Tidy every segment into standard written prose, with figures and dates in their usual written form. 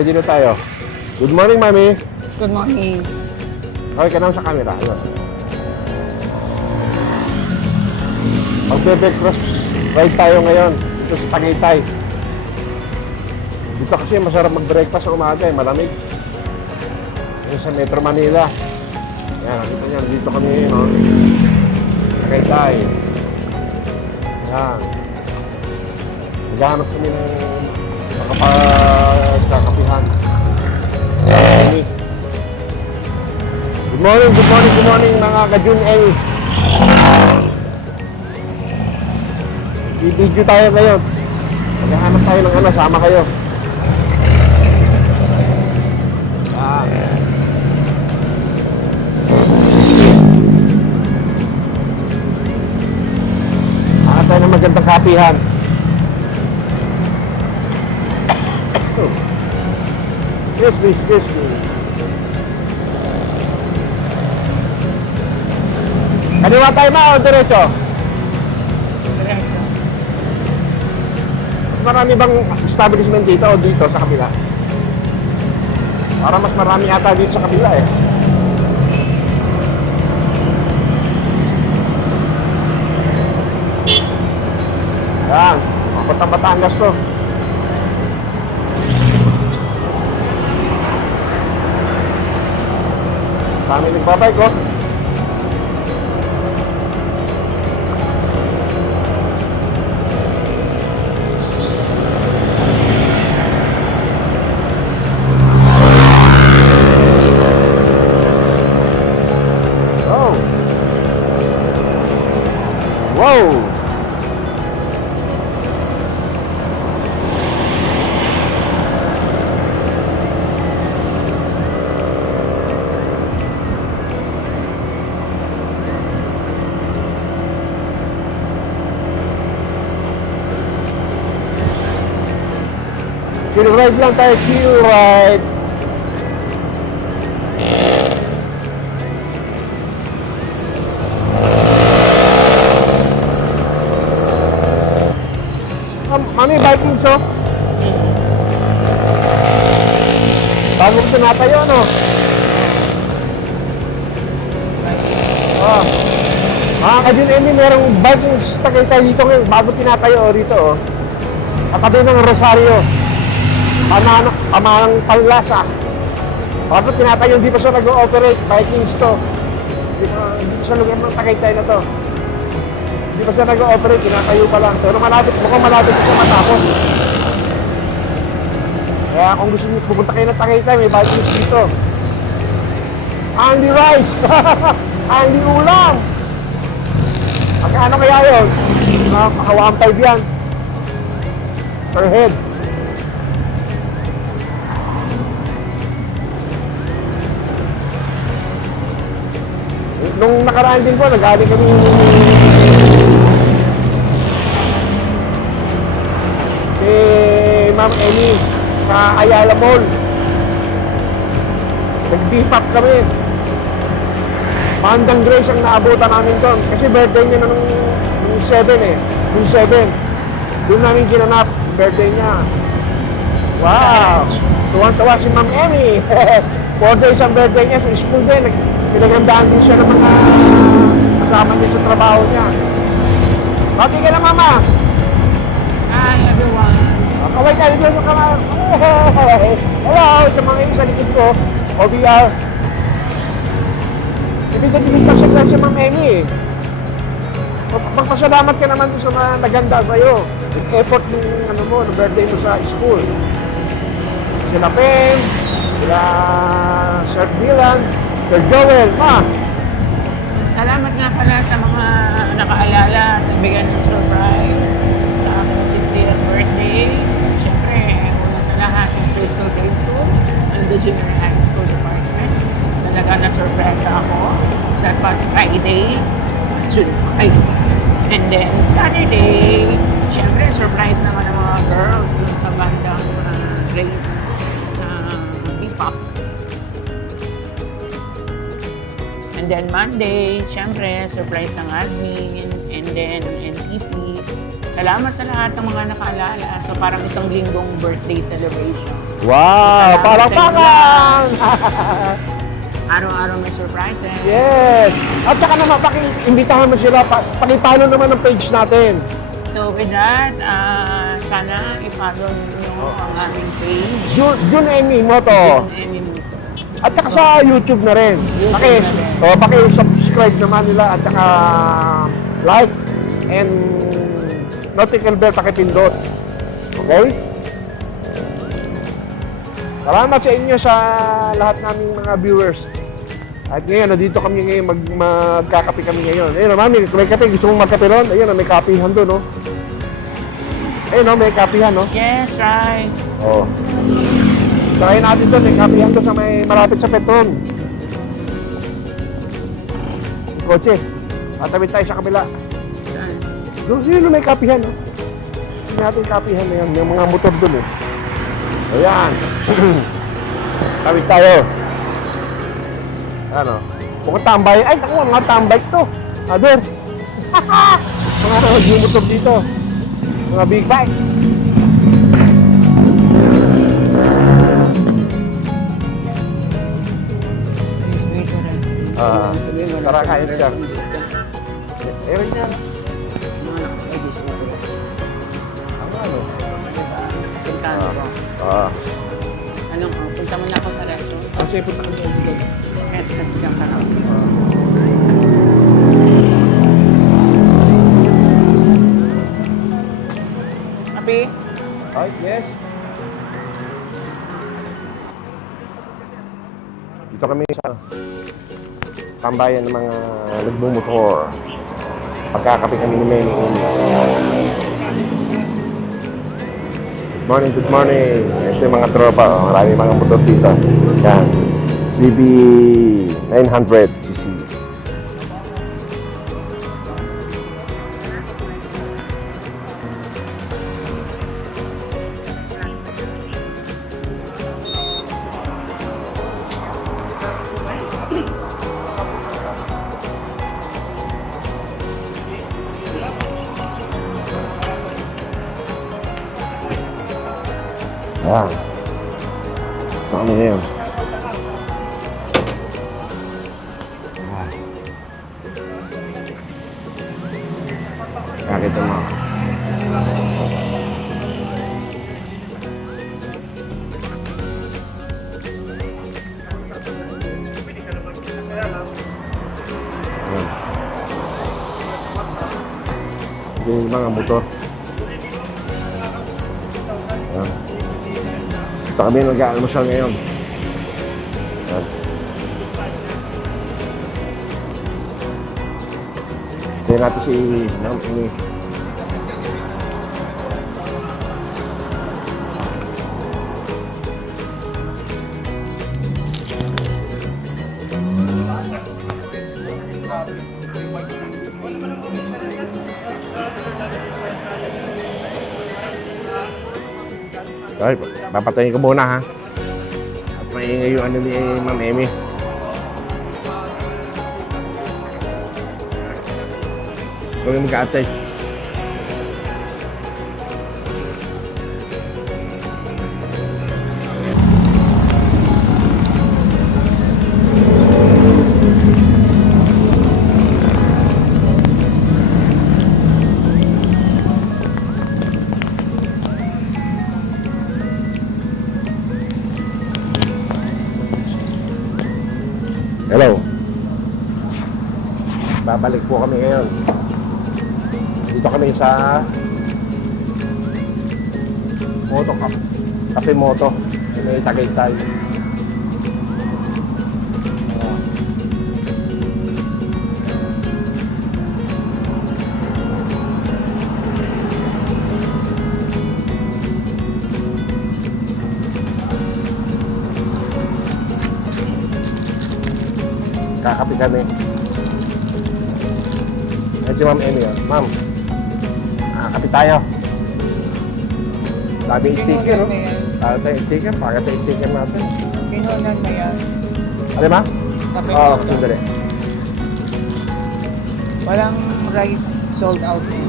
Ready na tayo. Good morning, Mami. Good morning. Okay ka naman sa camera. Ayun. Magbe-breakfast ride tayo ngayon dito sa Tagaytay. Dito kasi masarap mag-breakfast sa umaga eh, malamig. Yung sa Metro Manila. Yan, nakita niyan, dito kami, no? Tagaytay. Yan. Maghahanap kami ng makapagkakapihan. Good morning mga ka-June A. I-video tayo ngayon. Maghahanap tayo ng ano, sama kayo. Hanap tayo ng magandang kapihan. Excuse me. Kaliwa tayo ma o diretso? Diretso. Marami bang establishment dito o dito sa kabila? Para mas marami ata dito sa kabila eh. Yan, papuntang Batangas to. Kami nagbabay ko. Oh. Wow. Chill ride lang tayo, chill ride. Mami, Vikings oh. Bagong tinatayo, ano? Ka-June Amy, merong Vikings Tagaytay dito ngayon. Bago tinatayo rito oh. Katabi ng Rosario. Pamanang Palasa. Bakit tinatayo, hindi pa siya nag-ooperate, Vikings to. Hindi sa lugar ng Tagaytay na to. Hindi pa siya nag-ooperate, tinatayo pa lang. Pero mukhang malapit siya matapos. Kaya kung gusto niyo pupunta kayo ng Tagaytay, may Vikings dito. Andy Rice! Andy Ulam! Magkano kaya yun? Maka 1.5 yan. Per head. Nung nakaraan din po, nag-aling kami kay Ma'am Amy sa Ayala Mall. Nag-beef-up kami. Mandang Grace ang naabutan namin doon. Kasi birthday niya na nung 7 eh. Nung 7. Doon namin ginanap. Birthday niya. Wow! Tuwang-tuwa si Ma'am Amy. 4 days ang birthday niya sa school din. Pinagandaan din siya ng mga kasama niya sa trabaho niya. Pati ka na, Mama! Hi, everyone. Kaway ka, dito sa kamar. Hello! Sa mga isa likod ko, OBR. Ibigay-ibig pa siya si Ma'am Amy. Magpasalamat ka naman sa mga naganda sa'yo. Nag-effort ng birthday mo sa school. Sila Pen, sila Sir Dylan, Sir Joel, Ma. Salamat nga pala sa mga nakaalala at nagbigay ng surprise sa aking 60th birthday. Siyempre, una sa lahat, yung Preschool Grade School and the Junior High School Department. Talaga na-surprise ako. That was Friday, June 5. And then Saturday, siyempre, surprise naman ng mga girls dun sa bandang race sa P-pop. And then Monday, syempre, surprise ng admin, and then NTP. Salamat sa lahat ng mga nakaalala. So parang isang linggong birthday celebration. Wow! Salamat Palakpakan! Araw-araw may surprises. Yes! At saka naman, imbitahan mo sila, pakipalo naman ang page natin. So with that, sana i-follow niyo ang aming page. Jun Emi Moto. Jun Emi Moto. At saka sa YouTube na rin. YouTube na rin. Paki-subscribe naman nila at saka like and notification bell pakipindot. Okay? Salamat sa inyo sa lahat naming mga viewers. At ngayon, nandito kami ngayon, magkakape kami ngayon. Ayun, mami, kung may kape, gusto mong magkape ron? Ayun, may kapihan doon, no? Ayun, may kapihan, no? Yes, right. Oo. Try natin doon, may kapihan doon sa may malapit sa Petron. Kotse. Tatawid tayo sa kabila. Saan? Doon sino may kapihan, no? Hindi natin kapihan na yan, yung mga motor doon, eh. Ayan. Tawid tayo. Ano? Mukhang tambay. Ay, naku, mga tambay to. Ader. Mga nag-motor dito. Mga big bike. Please wait for us. Tara, kain ka. Ayun yan. Ano? Pintado ko. Anong, punta mo na ako sa restaurant. Kasi punta ka sa dito. At diyan ka lang. Api? Ay, yes. Dito kami sa tambayan ng mga nagmumotor. Pagkakape kami ni Manny. Good morning. Ito yung mga tropa. Marami mga motor dito. Yan. CB 900cc. Ayan. Ano na yun? Nakita mo. Ayan. Ito yung mga motor. Ayan. Ito kami nag-aalmusal ngayon. Ayan. Ito natin si Nam ini. Ay, papatayin ko muna ha. At maingay yung ano ni Ma'am Emi. Huwag yung mag-atay. Hello. Babalik po kami ngayon. Dito kami sa Moto Cafe Moto. May Tagaytay. Kakape kami. Ito si Ma'am Emi. Ma'am, kape tayo. Sabi yung sticker, no? Para tayo sticker, para tayo sticker natin. Pinunan mo yan. Ano ba? Kape Oo, mo. sandali. Walang rice sold out eh.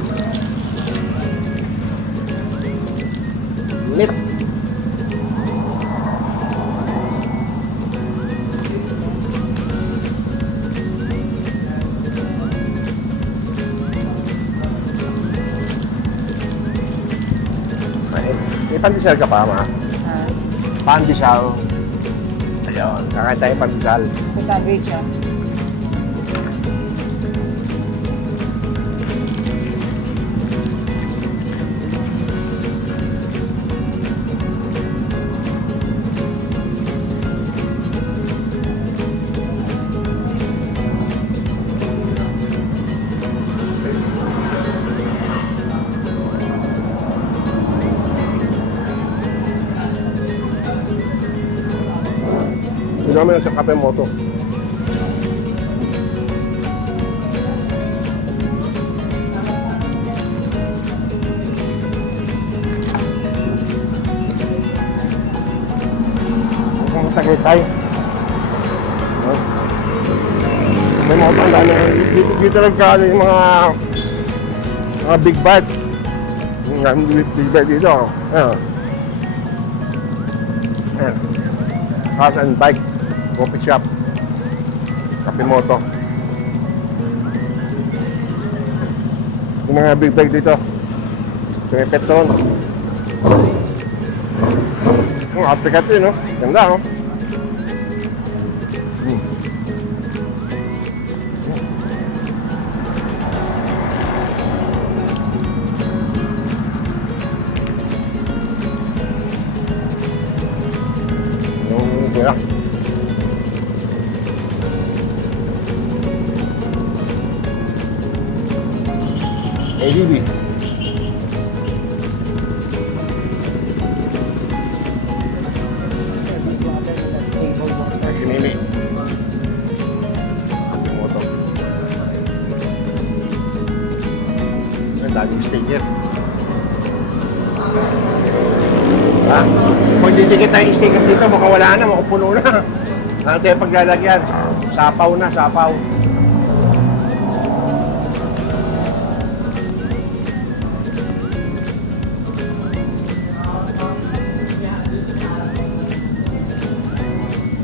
Lit. May pandesal ka pa, ma? Ah, Pandesal. Ayun, kakain tayo pandesal. may sandwich ah. Hindi namin sa Cafe Moto. Mukhang Tagaytay. May mga pangdaan. Dito nagkaano yung mga big bag. Yung big bag dito. Ayan. Ayan. House and bike. Coffee shop. Cafe Moto. Yung mga big bag dito. May petrol. Yung apikat yun, no? Ganda, no? Yung kuya. ADB. Service water nila, table water. Kinimi. Moto. Ang daming sticker. Ah, kung didikit tayo yung sticker dito, mukhang wala na, mukhang puno na. Ano tayo paglalagyan? Sapaw na, sapaw.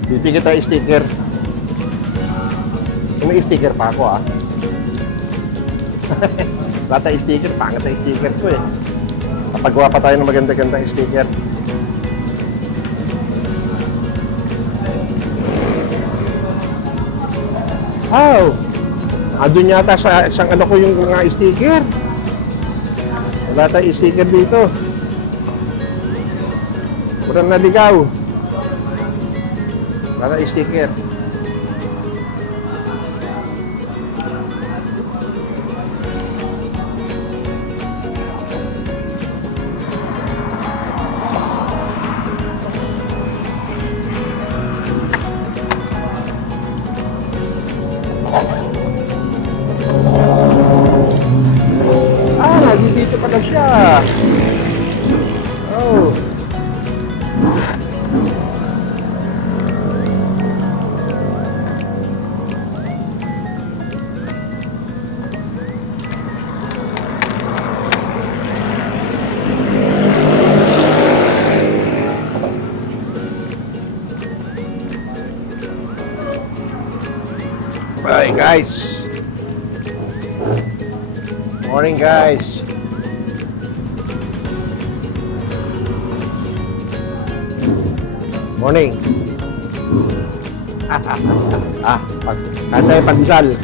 Didikit tayo yung sticker. Kung may sticker pa ako, ah. Wala tayong sticker, pangat tayong sticker ko eh. Kapagawa pa tayo ng maganda-gandang sticker. Oh! Andun yata sa isang ano ko yung mga sticker. Wala tayong sticker dito. Kurang naligaw. Wala tayong sticker. Dito pala siya. Oh. Hi guys. Morning guys. Morning. Kantay pandesal.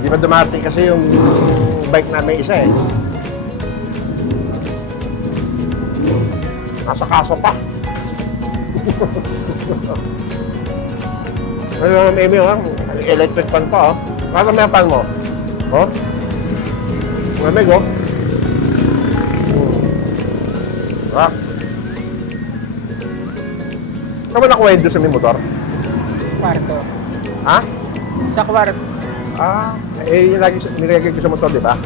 Di ba dumating kasi yung bike namin isa eh. Nasa kaso pa. Ano maybe lang, electric fan pa oh. Kasa may pan mo? Oh? Mamig oh. Ah. Saan ba nakuha yun doon sa may motor? Kwarto. Ha? Sa kwarto. Ah, eh yung lagi nilagay ko sa motor, di ba?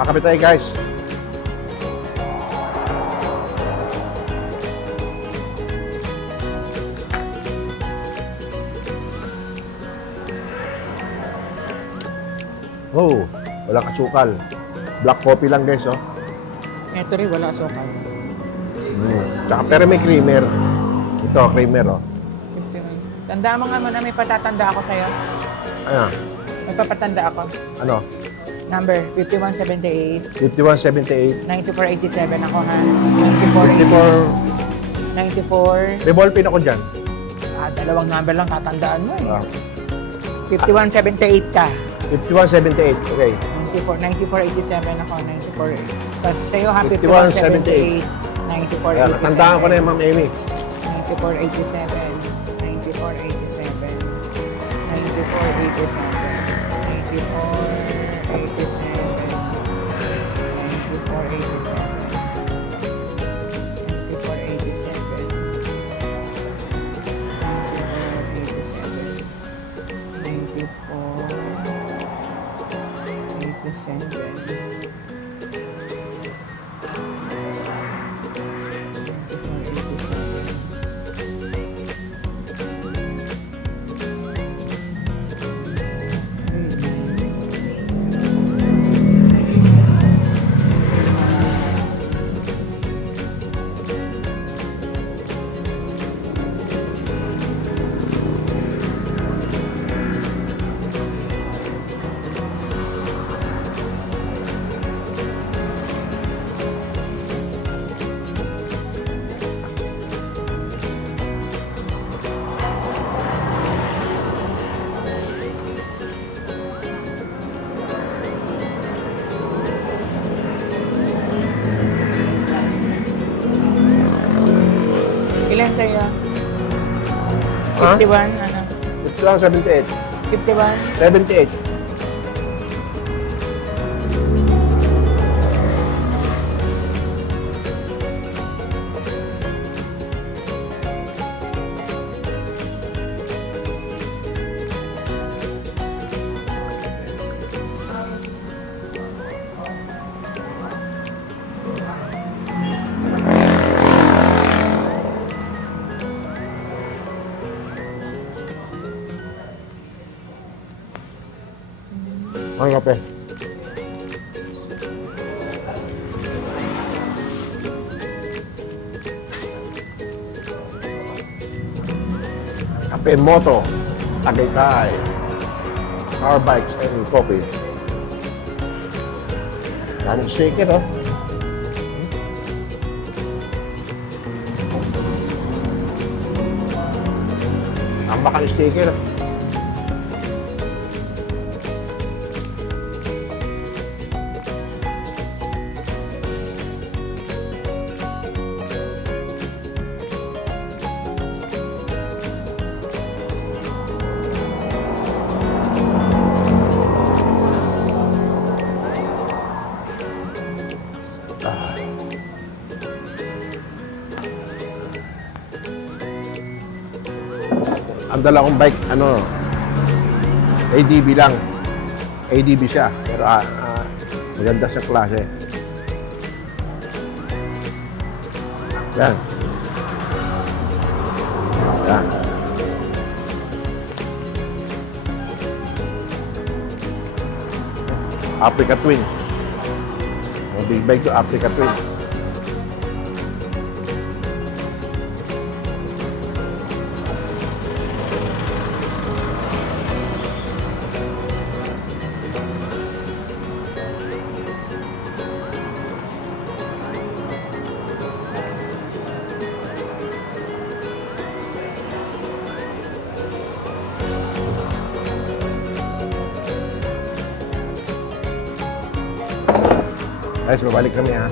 Kakapit tayo guys. Oh, walang asukal. Black coffee lang guys, oh. Ito rin, wala asukal. Tsaka pero may creamer. Ito, creamer, oh. 51. Tandaan mo nga muna, may patatanda ako sa'yo. Ano? May papatanda ako. Ano? Number 5178, 5178. 9487 ako ha. 9487. 94. May ballpen ako dyan. Dalawang number lang tatandaan mo eh. Ah. 5178 ka. 5178. Okay. 9487 ako. 94. Sa'yo ha, 5178. 5178. 9487. Ayan, tandaan ko na yung Ma'am Amy. 9487. 9487. 9487. 9487. Ilan sa'yo? Ha? 51, ano? 5178. 51? 78. Ang kape. Kape Moto, Tagaytay, Power Bikes and Coffee. Daming shaker, oh. Ang bakal sticker. Ang dala kong bike, ADB lang. ADB siya, pero maganda sa klase. Yan. Yan. Africa Twin. Ang big bike to Africa Twin. Guys, babalik kami ha.